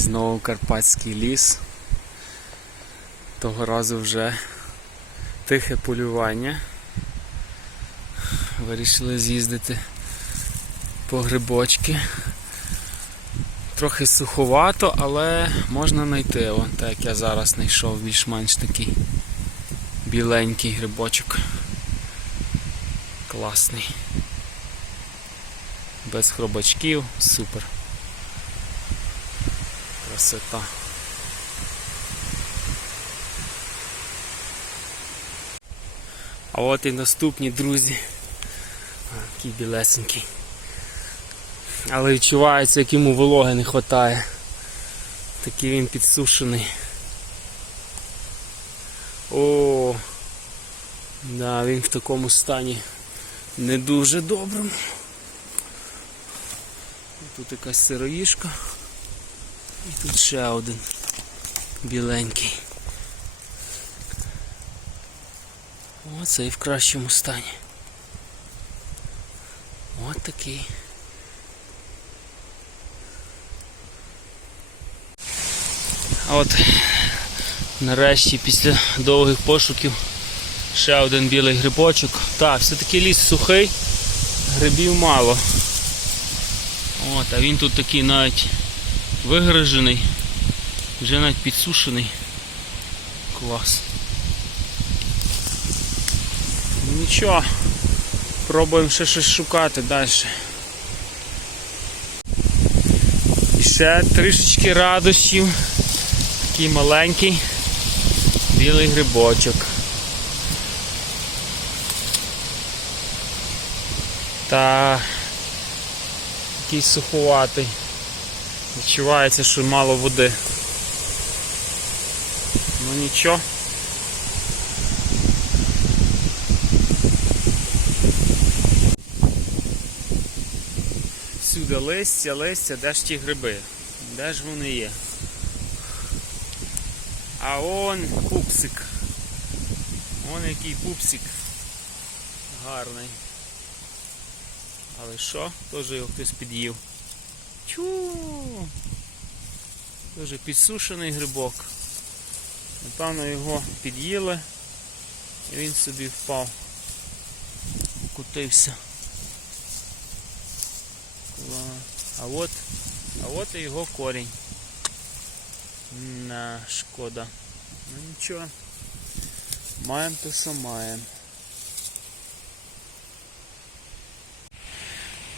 Знову Карпатський ліс. Того разу вже тихе полювання. Вирішили з'їздити по грибочки. Трохи суховато, але можна знайти. О, так як я зараз знайшов більш-менш такий біленький грибочок. Класний. Без хробачків, супер. Красота. А от і наступні друзі. Такий білесенький. Але відчувається, як йому вологи не вистачає. Такий він підсушений. О, да, він в такому стані не дуже доброму. Тут якась сироїшка. І тут ще один біленький. Оцей в кращому стані. От такий. А от нарешті після довгих пошуків ще один білий грибочок. Так, все-таки ліс сухий, грибів мало. От, а він тут такий навіть вигрижений, вже навіть підсушений. Клас. Нічого, пробуємо ще щось шукати далі. І ще трішечки радощів. Такий маленький білий грибочок. Та такий суховатий. Відчувається, що мало води. Ну нічого. Всюди листя, листя, де ж ті гриби? Де ж вони є? А он пупсик. Он який пупсик. Гарний. Але що? Теж його хтось під'їв. Чу. Дуже підсушений грибок. Напевно його під'їли і він собі впав. Кутився. А от, а от і його корінь. На, шкода. Ну нічого. Маємо то, що маємо.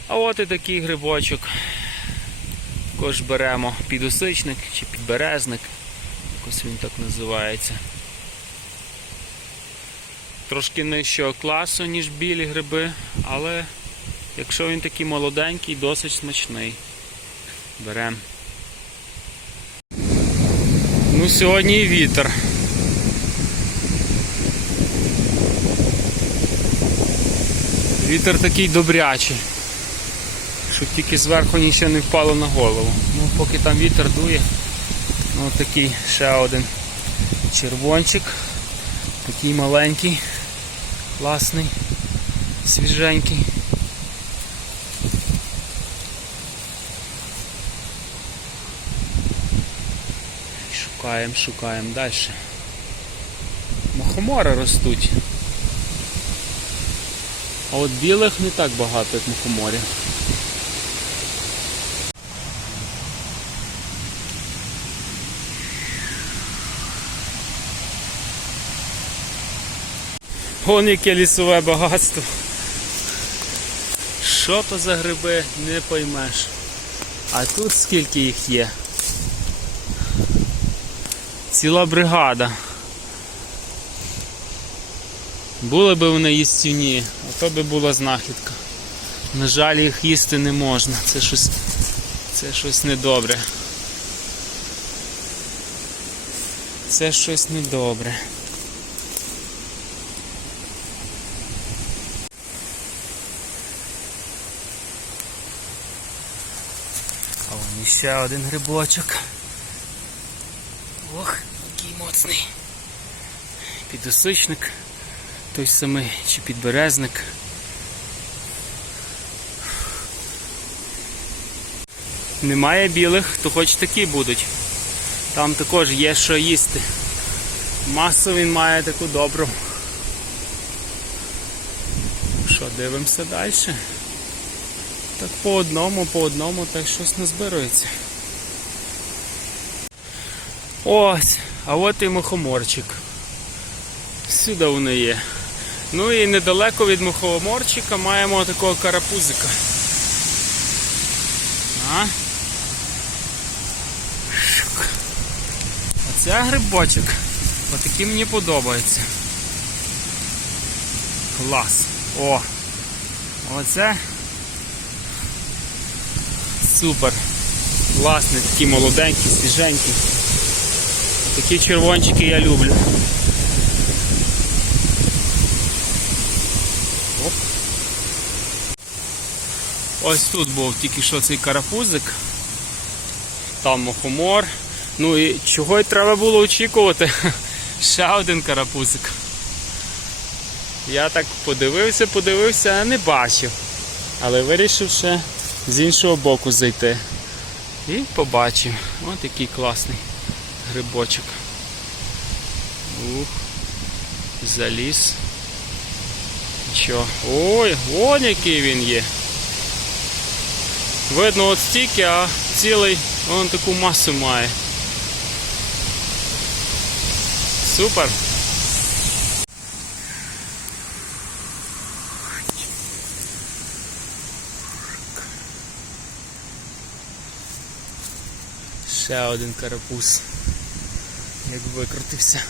А от і такий грибочок. Також беремо підосичник чи підберезник. Якось він так називається. Трошки нижчого класу, ніж білі гриби, але якщо він такий молоденький, досить смачний. Беремо. Ну, сьогодні і вітер. Вітер такий добрячий, щоб тільки зверху нічого не впало на голову. Ну, поки там вітер дує, ну такий ще один червончик, такий маленький, класний, свіженький. Шукаємо, шукаємо далі. Мухомори ростуть. А от білих не так багато, як мухоморів. Вон яке лісове багатство. Що то за гриби, не поймеш. А тут скільки їх є? Ціла бригада. Були б вони їстівні, а то би була знахідка. На жаль, їх їсти не можна. Це щось, це щось недобре. Це щось недобре. Вон ще один грибочок. Ох, який моцний. Підосичник, той самий чи підберезник. немає білих, то хоч такі будуть. Там також є що їсти. Масу він має таку добру. Що, дивимося далі? Так по одному, по одному, так щось назбирується. Ось, а от і мухоморчик. Всюди вони є. Ну і недалеко від мухоморчика маємо такого карапузика. А? Оце грибочок. Отакий мені подобається. Клас. О! Оце супер. Класний, такі молоденькі, свіженькі. Такі червончики я люблю. Оп. Ось тут був тільки що цей карапузик. Там мухомор. Ну і чого й треба було очікувати? Ще один карапузик. Я так подивився, подивився, а не бачив. Але вирішив ще з іншого боку зайти. І побачив. Ось який класний грибочок. Ух, заліз. Що? Ой, вон який він є. Видно от стільки, а цілий вон таку масу має. Супер. Ще один карапуз. Як викрутився.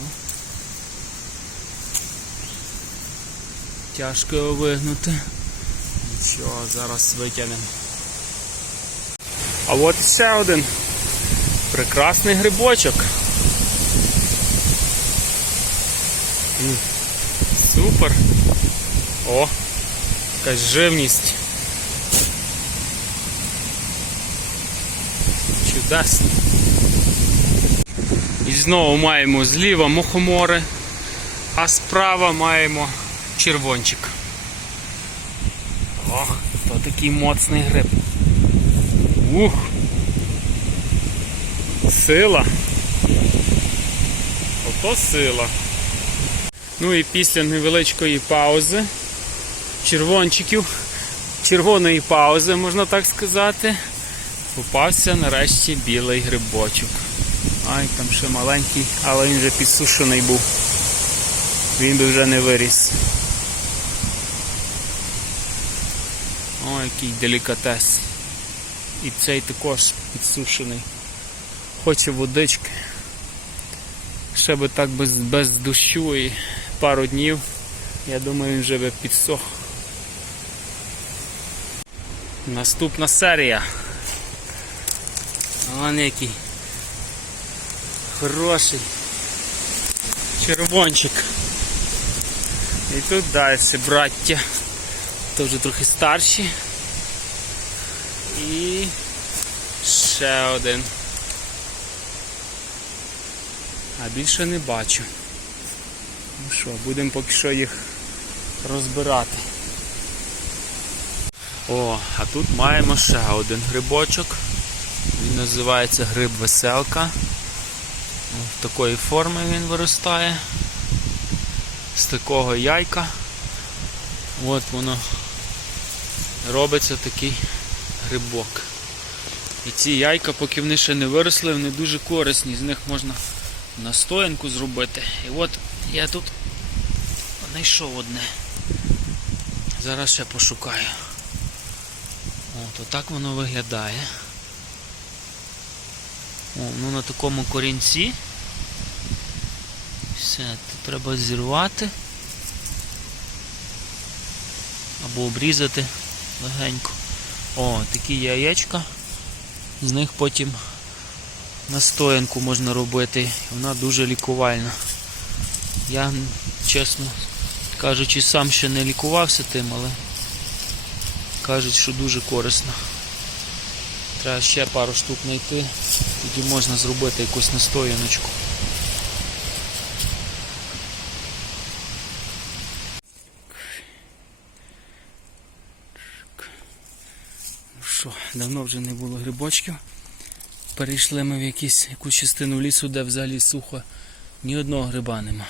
Ну. Тяжко його вигнути. Нічого, зараз витягнемо. А от ще один прекрасний грибочок. Супер. О, якась живність. Чудесно. І знову маємо зліва мухомори, а справа маємо червончик. Ох, то такий моцний гриб. Ух! Сила. Ото сила. Ну і після невеличкої паузи, червончиків, червоної паузи, можна так сказати, попався нарешті білий грибочок. Ай, там ще маленький, але він вже підсушений був. Він би вже не виріс. О, який делікатес. І цей також підсушений. Хоче водички. Ще би так без, без дощу і пару днів. Я думаю, він вже би підсох. Наступна серія. Вон який. Хороший. Червончик. І тут далі браття. То вже трохи старші. І ще один. А більше не бачу. Ну що, будемо поки що їх розбирати. О, а тут маємо ще один грибочок. Він називається гриб веселка. В такої форми він виростає. З такого яйка. От воно робиться такий грибок. І ці яйка, поки вони ще не виросли, вони дуже корисні, з них можна настоянку зробити. І от я тут знайшов одне. Зараз ще пошукаю. От, отак воно виглядає. О, ну на такому корінці. Все, тут треба зірвати. Або обрізати легенько. О, такі яєчка. З них потім настоянку можна робити. Вона дуже лікувальна. Я, чесно кажучи, сам ще не лікувався тим, але кажуть, що дуже корисно. Треба ще пару штук знайти, тоді можна зробити якусь настояночку. що, давно вже не було грибочків. Перейшли ми в якісь, якусь частину лісу, де взагалі сухо, ні одного гриба нема.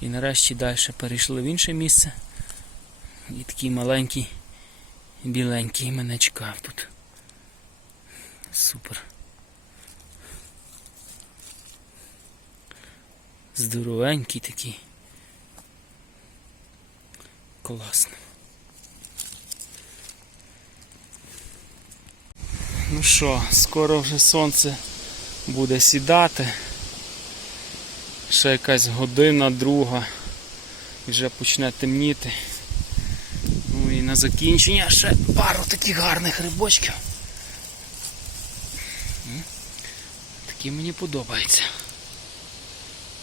І нарешті далі перейшли в інше місце. І такий маленький, біленький мене чекав тут. Супер. Здоровенький такий. Класно. Ну що, скоро вже сонце буде сідати. Ще якась година, друга. Вже почне темніти. Ну і на закінчення ще пару таких гарних рибочків. Такі мені подобаються.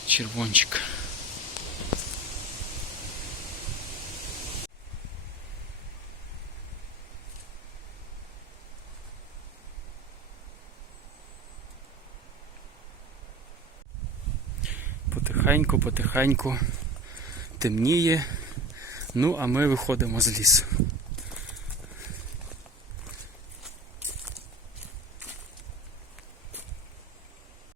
Червончик. Потихеньку, потихеньку темніє. Ну, а ми виходимо з лісу.